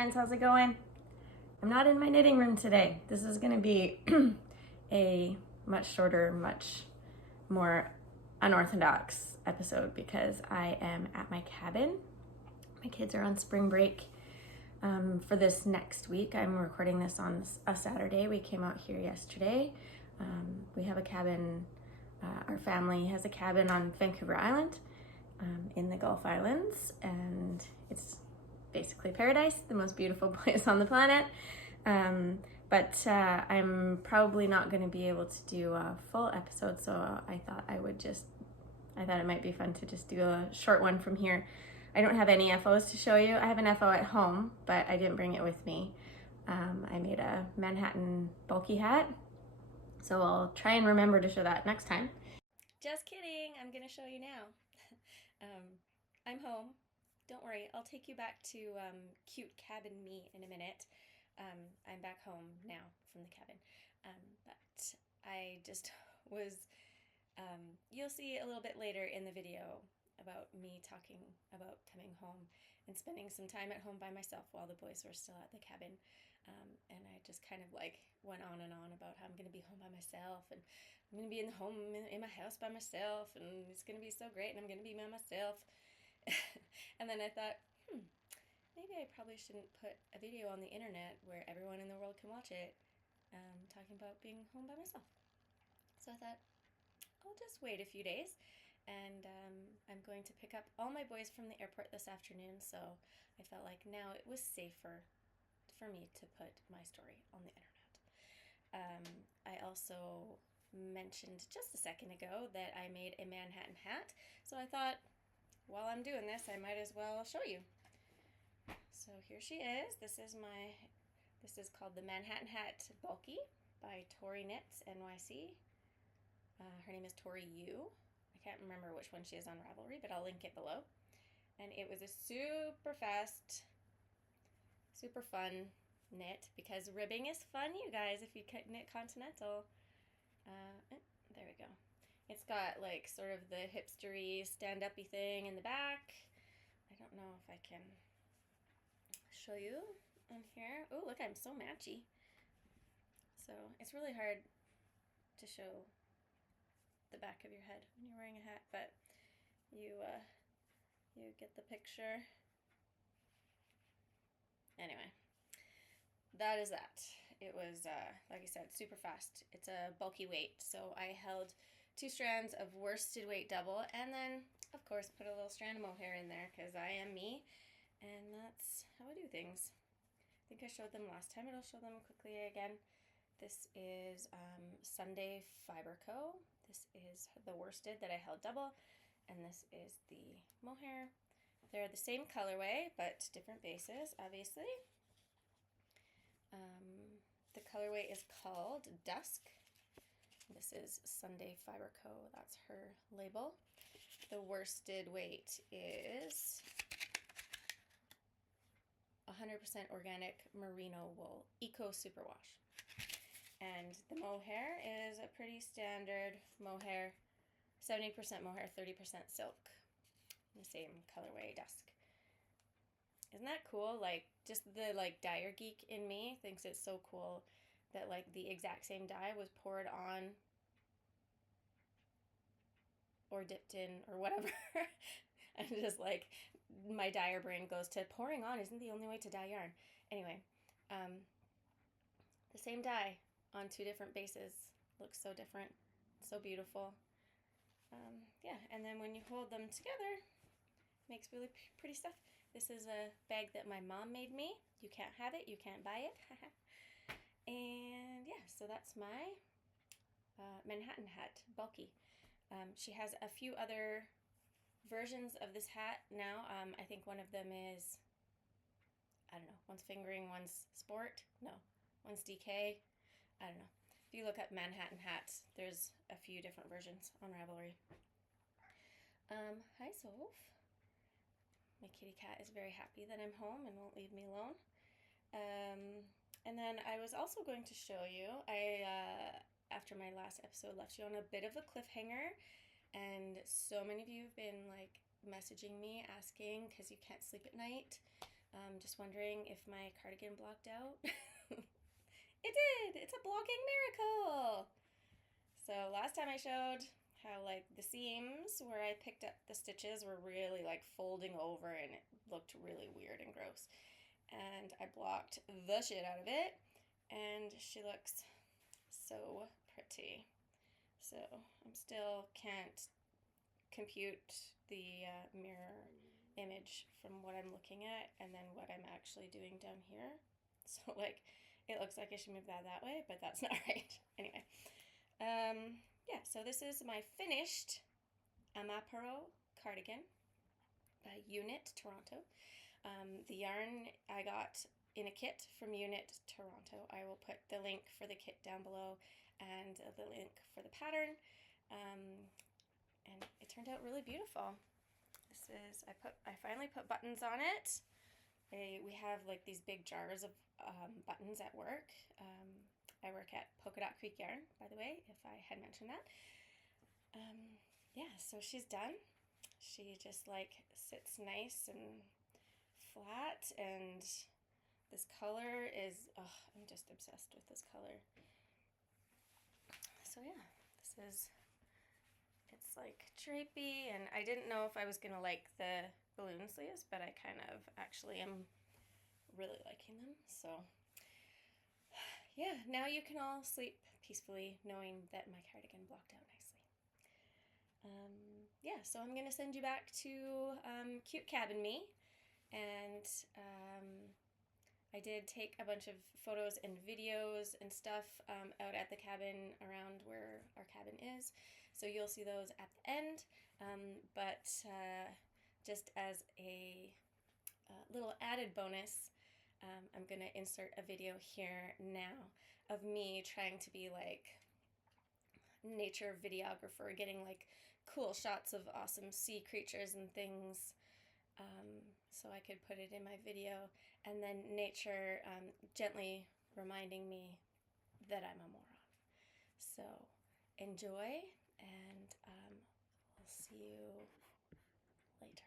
friends, how's it going? I'm not in my knitting room today. This is going to be a much shorter, much more unorthodox episode because I am at my cabin. My kids are on spring break for this next week. I'm recording this on a Saturday. We came out here yesterday. We have a cabin, our family has a cabin on Vancouver Island in the Gulf Islands, and it's basically paradise, the most beautiful place on the planet. But I'm probably not going to be able to do a full episode, so I thought it might be fun to just do a short one from here. I don't have any FOs to show you. I have an FO at home, but I didn't bring it with me. I made a Manhattan bulky hat, so I'll try and remember to show that next time. Just kidding, I'm going to show you now. I'm home. Don't worry, I'll take you back to cute cabin me in a minute. I'm back home now from the cabin, but I just was, you'll see a little bit later in the video about me talking about coming home and spending some time at home by myself while the boys were still at the cabin. And I just kind of like went on and on about how I'm going to be home by myself, and I'm going to be in my house by myself, and it's going to be so great, and I'm going to be by myself. And then I thought, maybe I probably shouldn't put a video on the internet where everyone in the world can watch it, talking about being home by myself. So I thought, I'll just wait a few days, and I'm going to pick up all my boys from the airport this afternoon, so I felt like now it was safer for me to put my story on the internet. I also mentioned just a second ago that I made a Manhattan hat, so I thought, while I'm doing this, I might as well show you. So here she is. This is called the Manhattan Hat Bulky by Tori Knits NYC. Her name is Tori U. I can't remember which one she is on Ravelry, but I'll link it below. And it was a super fast, super fun knit, because ribbing is fun, you guys, if you knit continental. There we go. It's got like sort of the hipstery stand-up-y thing in the back. I don't know if I can show you on here. Oh, look, I'm so matchy. So it's really hard to show the back of your head when you're wearing a hat, but you get the picture. Anyway, that is that. It was, like I said, super fast. It's a bulky weight, so I held 2 strands of worsted weight double, and then, of course, put a little strand of mohair in there, because I am me, and that's how I do things. I think I showed them last time, but I'll show them quickly again. This is Sunday Fiber Co. This is the worsted that I held double, and this is the mohair. They're the same colorway, but different bases, obviously. The colorway is called Dusk. This is Sunday Fiber Co. That's her label. The worsted weight is 100% organic merino wool, eco superwash. And the mohair is a pretty standard mohair, 70% mohair, 30% silk. The same colorway, Dusk. Isn't that cool? Like, just the dyer geek in me thinks it's so cool that the exact same dye was poured on or dipped in or whatever. And just my dyer brain goes to pouring on isn't the only way to dye yarn. Anyway, the same dye on 2 different bases looks so different, so beautiful. Yeah, and then when you hold them together, makes really pretty stuff. This is a bag that my mom made me. You can't have it, you can't buy it. And yeah, so that's my Manhattan hat, bulky. She has a few other versions of this hat now. I think one of them is, I don't know, one's fingering, one's sport. No, one's DK. I don't know. If you look up Manhattan hats, there's a few different versions on Ravelry. Hi, Soph. My kitty cat is very happy that I'm home and won't leave me alone. And then I was also going to show you, after my last episode, left you on a bit of a cliffhanger, and so many of you have been messaging me asking because you can't sleep at night Just wondering if my cardigan blocked out. It did! It's a blocking miracle! So last time I showed how like the seams where I picked up the stitches were really like folding over and it looked really weird and gross. And I blocked the shit out of it and she looks so pretty. So I'm still can't compute the mirror image from what I'm looking at and then what I'm actually doing down here. So like it looks like I should move that way, but that's not right. Anyway, yeah, so this is my finished Amapero cardigan by Unit Toronto. The yarn I got in a kit from Unit Toronto. I will put the link for the kit down below and the link for the pattern. And it turned out really beautiful. This is, I finally put buttons on it. We have like these big jars of buttons at work. I work at Polka Dot Creek Yarn, by the way, if I had mentioned that. Yeah, so she's done. She just like sits nice and flat, and this color is, oh, I'm just obsessed with this color. So yeah, this is, it's like drapey, and I didn't know if I was gonna like the balloon sleeves, but I kind of actually am really liking them. So yeah, now you can all sleep peacefully knowing that my cardigan blocked out nicely. Yeah, so I'm gonna send you back to Cute Cabin Me, and I did take a bunch of photos and videos and stuff out at the cabin around where our cabin is, so you'll see those at the end, but just as a little added bonus, I'm gonna insert a video here now of me trying to be like nature videographer, getting like cool shots of awesome sea creatures and things, so I could put it in my video, and then nature gently reminding me that I'm a moron. So enjoy, and I'll see you later.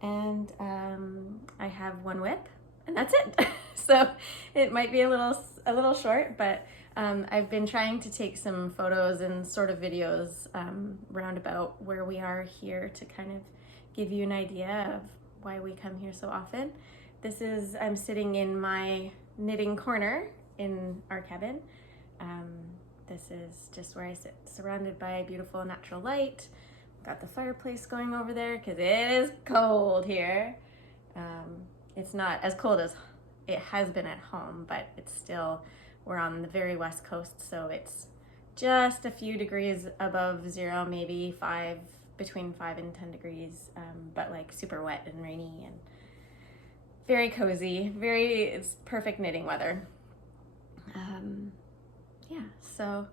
And I have one whip, and that's it. So it might be a little short, but I've been trying to take some photos and sort of videos roundabout where we are here to kind of give you an idea of why we come here so often. This is, I'm sitting in my knitting corner in our cabin. This is just where I sit, surrounded by beautiful natural light. Got the fireplace going over there because it is cold here. It's not as cold as it has been at home, but it's still, we're on the very west coast, so it's just a few degrees above zero, maybe between 5 and 10 degrees, but like super wet and rainy and very cozy, it's perfect knitting weather. Yeah, so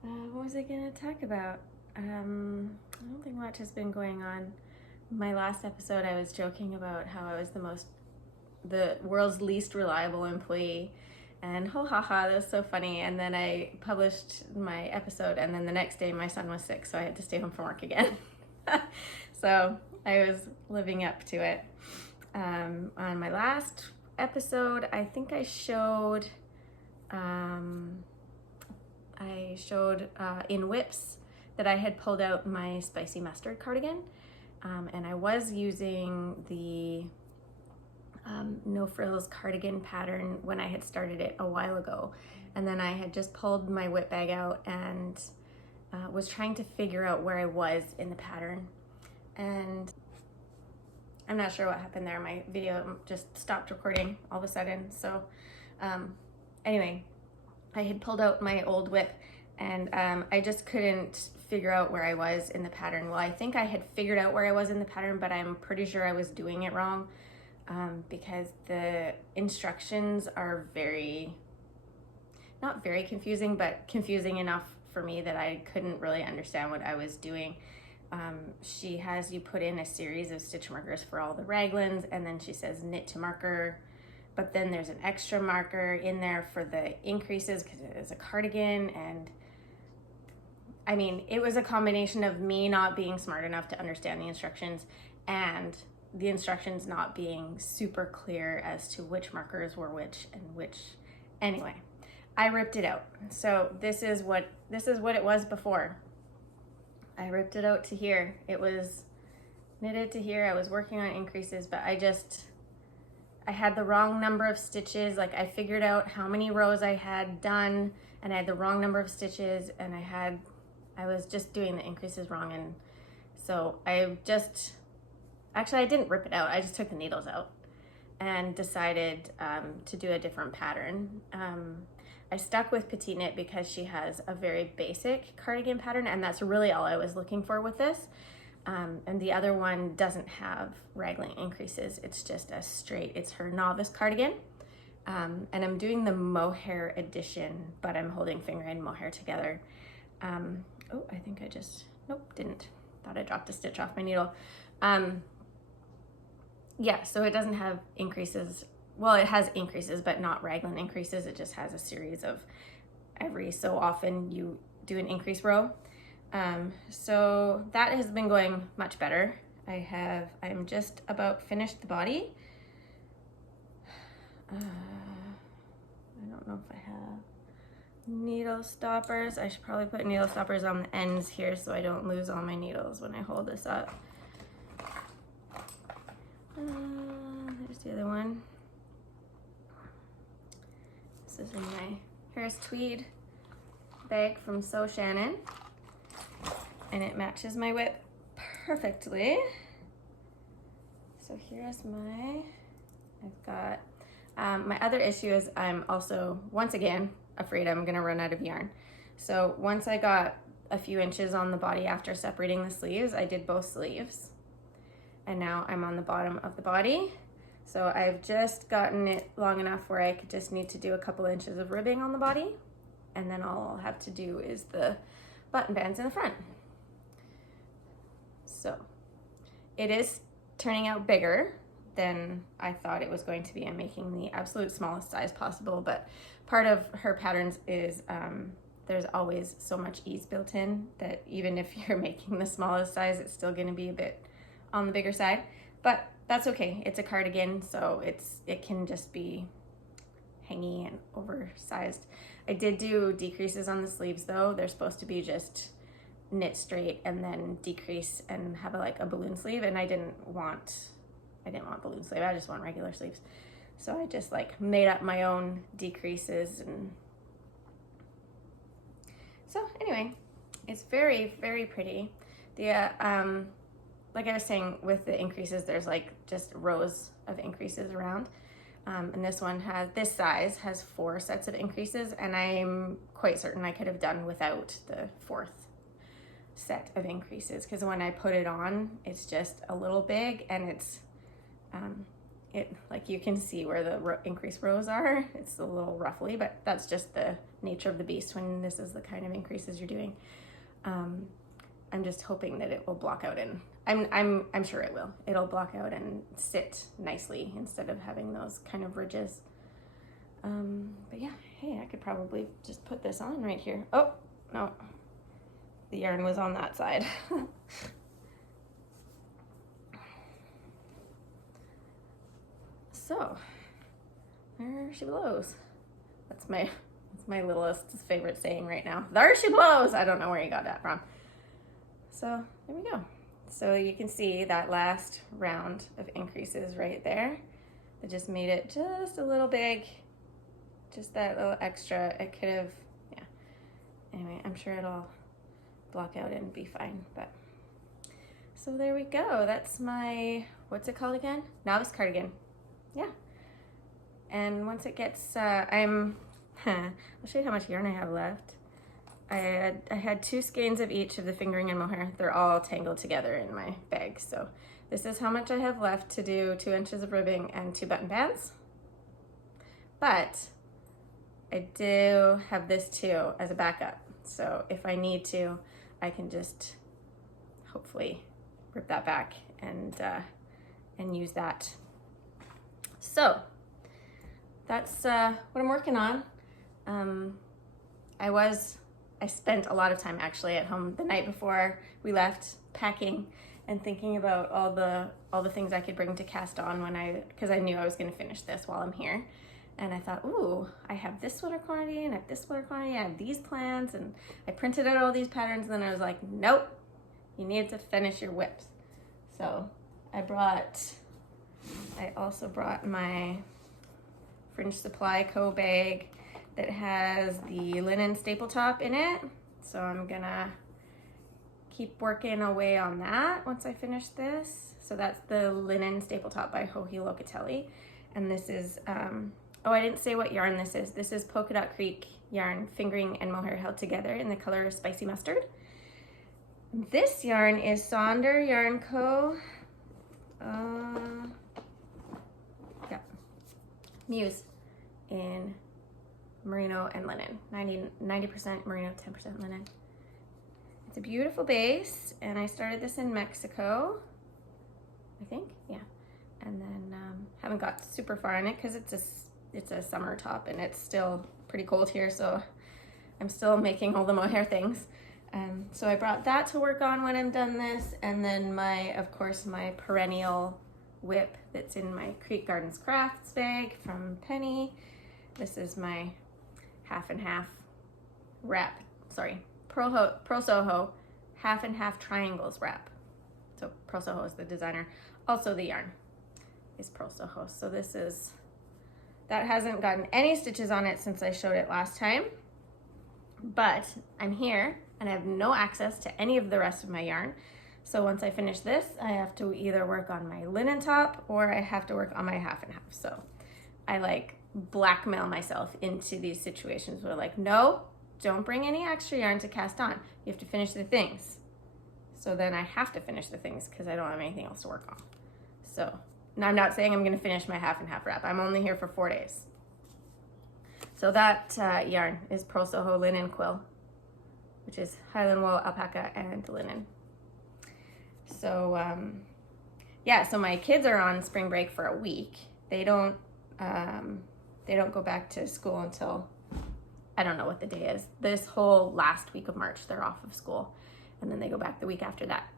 what was I gonna talk about? I don't think much has been going on. My last episode, I was joking about how I was the world's least reliable employee, and ho ha ha, that was so funny. And then I published my episode, and then the next day my son was sick, so I had to stay home from work again. So I was living up to it. On my last episode, I think I showed in whips that I had pulled out my spicy mustard cardigan, and I was using the No Frills cardigan pattern when I had started it a while ago, and then I had just pulled my whip bag out and was trying to figure out where I was in the pattern, and I'm not sure what happened there. My video just stopped recording all of a sudden. So anyway, I had pulled out my old whip, and I just couldn't figure out where I was in the pattern. Well, I think I had figured out where I was in the pattern, but I'm pretty sure I was doing it wrong. because the instructions are not very confusing, but confusing enough for me that I couldn't really understand what I was doing. She has you put in a series of stitch markers for all the raglans, and then she says knit to marker, but then there's an extra marker in there for the increases because it is a cardigan. And I mean, it was a combination of me not being smart enough to understand the instructions and the instructions not being super clear as to which markers were which and which. Anyway, I ripped it out. So this is what it was before. I ripped it out to here. It was knitted to here. I was working on increases, but I had the wrong number of stitches. Like, I figured out how many rows I had done, and I had the wrong number of stitches, and I was just doing the increases wrong. And so actually I didn't rip it out. I just took the needles out and decided to do a different pattern. I stuck with Petite Knit because she has a very basic cardigan pattern, and that's really all I was looking for with this. And the other one doesn't have raglan increases. It's just it's her Novice cardigan. And I'm doing the mohair edition, but I'm holding finger and mohair together. Oh, I think nope, didn't. Thought I dropped a stitch off my needle. Yeah, so it doesn't have increases. Well, it has increases, but not raglan increases. It just has a series of every so often you do an increase row. So that has been going much better. I'm just about finished the body. I don't know if I have needle stoppers. I should probably put needle stoppers on the ends here so I don't lose all my needles when I hold this up. There's the other one. This is in my Harris Tweed bag from So Shannon, and it matches my whip perfectly. So here's I've got, my other issue is I'm also, once again, afraid I'm gonna run out of yarn. So once I got a few inches on the body after separating the sleeves, I did both sleeves. And now I'm on the bottom of the body. So I've just gotten it long enough where I could just need to do a couple inches of ribbing on the body. And then all I'll have to do is the button bands in the front. So it is turning out bigger than I thought it was going to be. I'm making the absolute smallest size possible, but part of her patterns is there's always so much ease built in that even if you're making the smallest size, it's still gonna be a bit on the bigger side, but that's okay. It's a cardigan, so it can just be hangy and oversized. I did do decreases on the sleeves though. They're supposed to be just knit straight and then decrease and have a balloon sleeve, and I didn't want balloon sleeve. I just want regular sleeves. So I just made up my own decreases. And so anyway, it's very, very pretty. The like I was saying, with the increases, there's just rows of increases around. And this size has 4 sets of increases, and I'm quite certain I could have done without the 4th set of increases, because when I put it on, it's just a little big, and it's, you can see where the increase rows are. It's a little ruffly, but that's just the nature of the beast when this is the kind of increases you're doing. I'm just hoping that it will block out, and I'm sure it will. It'll block out and sit nicely instead of having those kind of ridges. But yeah, hey, I could probably just put this on right here. Oh, no, the yarn was on that side. So, there she blows. That's my littlest favorite saying right now. There she blows. I don't know where you got that from. So there we go. So you can see that last round of increases right there. It just made it just a little big, just that little extra. It could have, yeah. Anyway, I'm sure it'll block out and be fine, but. So there we go. That's my, what's it called again? Novice cardigan. Yeah. And once it gets, I'll show you how much yarn I have left. I had 2 skeins of each of the fingering and mohair. They're all tangled together in my bag, so this is how much I have left to do 2 inches of ribbing and 2 button bands. But I do have this too as a backup. So if I need to, I can just hopefully rip that back and use that. So that's what I'm working on. I spent a lot of time actually at home the night before we left, packing and thinking about all the things I could bring to cast on because I knew I was going to finish this while I'm here. And I thought, ooh, I have this sweater quantity and I have this sweater quantity, I have these plans, and I printed out all these patterns, and then I was like, nope, you need to finish your whips. So I also brought my Fringe Supply Co. bag that has the linen staple top in it. So I'm gonna keep working away on that once I finish this. So that's the linen staple top by Joji Locatelli. And this is, oh, I didn't say what yarn this is. This is Polka Dot Creek yarn, fingering and mohair held together in the color Spicy Mustard. This yarn is Sonder Yarn Co. Yeah, Muse in merino and linen, 90% merino, 10% linen. It's a beautiful base, and I started this in Mexico, I think, yeah. And then haven't got super far in it because it's a summer top and it's still pretty cold here, so I'm still making all the mohair things. So I brought that to work on when I'm done this, and then of course my perennial whip that's in my Creek Gardens Crafts bag from Penny. This is my half and half wrap, sorry, Pro Soho half and half triangles wrap. So Pro Soho is the designer. Also the yarn is Pro Soho. So that hasn't gotten any stitches on it since I showed it last time, but I'm here and I have no access to any of the rest of my yarn. So once I finish this, I have to either work on my linen top or I have to work on my half and half. So I like blackmail myself into these situations where like, no, don't bring any extra yarn to cast on. You have to finish the things. So then I have to finish the things because I don't have anything else to work on. So now I'm not saying I'm gonna finish my half and half wrap. I'm only here for 4 days. So that yarn is Pro Soho Linen Quill, which is Highland wool, alpaca, and linen. So yeah, so my kids are on spring break for a week. They don't go back to school until, I don't know what the day is. This whole last week of March, they're off of school, and then they go back the week after that.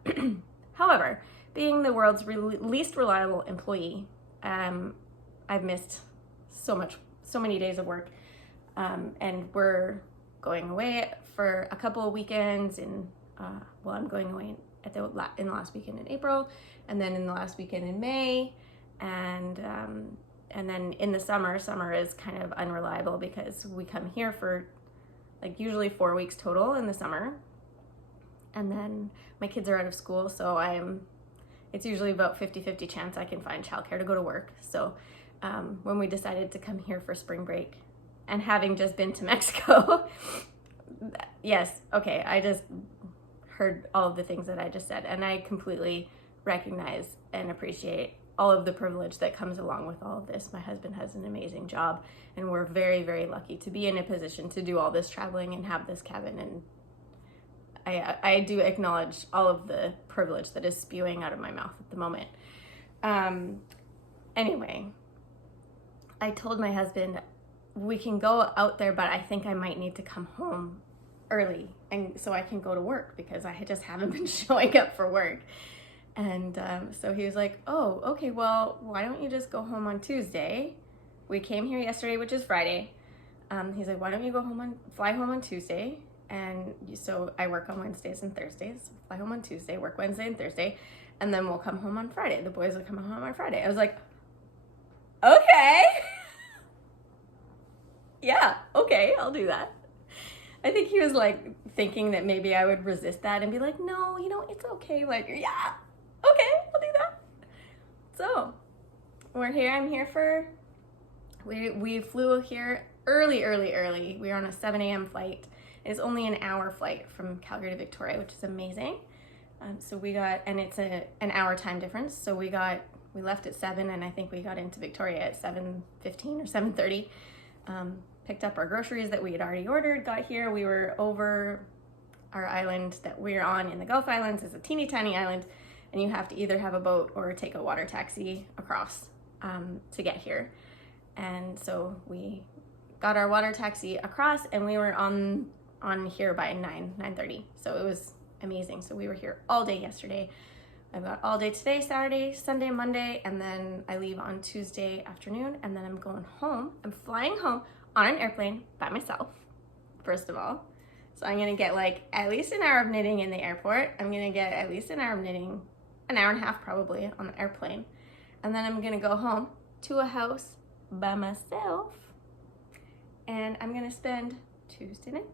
However, being the world's least reliable employee, I've missed so many days of work, and we're going away for a couple of weekends. I'm going away in the last weekend in April, and then in the last weekend in May, and then in the summer is kind of unreliable because we come here for like usually 4 weeks total in the summer, and then my kids are out of school, so it's usually about 50-50 chance I can find childcare to go to work. So when we decided to come here for spring break, and having just been to Mexico, yes, okay, I just heard all of the things that I just said, and I completely recognize and appreciate all of the privilege that comes along with all of this. My husband has an amazing job, and we're very, very lucky to be in a position to do all this traveling and have this cabin, and I do acknowledge all of the privilege that is spewing out of my mouth at the moment. Anyway, I told my husband, we can go out there, but I think I might need to come home early, and so I can go to work because I just haven't been showing up for work. And so he was like, oh, okay, well, why don't you just go home on Tuesday? We came here yesterday, which is Friday. He's like, why don't you fly home on Tuesday? And so I work on Wednesdays and Thursdays, fly home on Tuesday, work Wednesday and Thursday, and then we'll come home on Friday. The boys will come home on Friday. I was like, okay. Yeah, okay, I'll do that. I think he was like thinking that maybe I would resist that and be like, no, it's okay. Like, yeah, okay, I'll do that. So we're here. I'm here we flew here early. We were on a 7 a.m. flight. It's only an hour flight from Calgary to Victoria, which is amazing. So we got, and it's an hour time difference. So we left at 7 and I think we got into Victoria at 7:15 or 7:30. Picked up our groceries that we had already ordered, got here. We were over our island that we're on in the Gulf Islands. It's a teeny tiny island, and you have to either have a boat or take a water taxi across to get here. And so we got our water taxi across, and we were on here by 9:30. So it was amazing. So we were here all day yesterday. I've got all day today, Saturday, Sunday, Monday, and then I leave on Tuesday afternoon, and then I'm going home. I'm flying home on an airplane by myself, first of all. So I'm gonna get like at least an hour of knitting in the airport. I'm gonna get at least an hour of knitting, an hour and a half probably on the airplane. And then I'm gonna go home to a house by myself, and I'm gonna spend Tuesday night,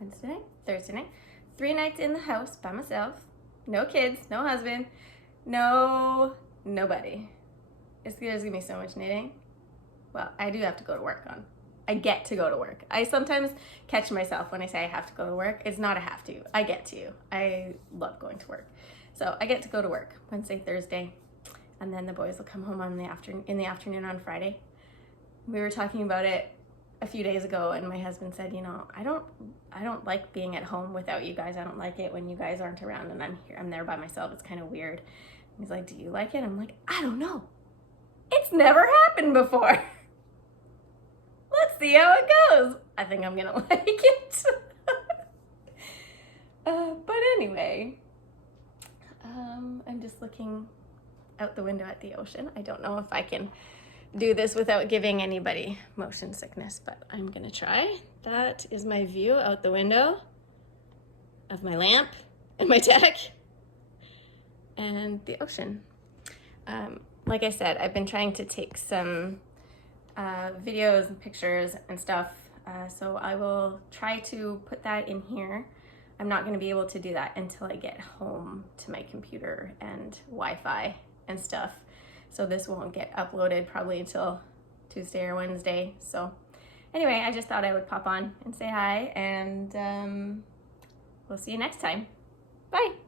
Wednesday night, Thursday night, 3 nights in the house by myself. No kids, no husband, nobody. There's gonna be so much knitting. Well, I do have to go to work on. I get to go to work. I sometimes catch myself when I say I have to go to work. It's not a have to. I get to. I love going to work. So I get to go to work Wednesday, Thursday, and then the boys will come home in the afternoon on Friday. We were talking about it a few days ago, and my husband said, you know, I don't like being at home without you guys. I don't like it when you guys aren't around and I'm there by myself. It's kind of weird. He's like, do you like it? I'm like, I don't know. It's never happened before. Let's see how it goes. I think I'm gonna like it. But anyway, I'm just looking out the window at the ocean. I don't know if I can do this without giving anybody motion sickness, but I'm gonna try. That is my view out the window of my lamp and my deck and the ocean. Like I said, I've been trying to take some videos and pictures and stuff, so I will try to put that in here. I'm not going to be able to do that until I get home to my computer and Wi-Fi and stuff, so this won't get uploaded probably until Tuesday or Wednesday. So anyway, I just thought I would pop on and say hi, and we'll see you next time. Bye.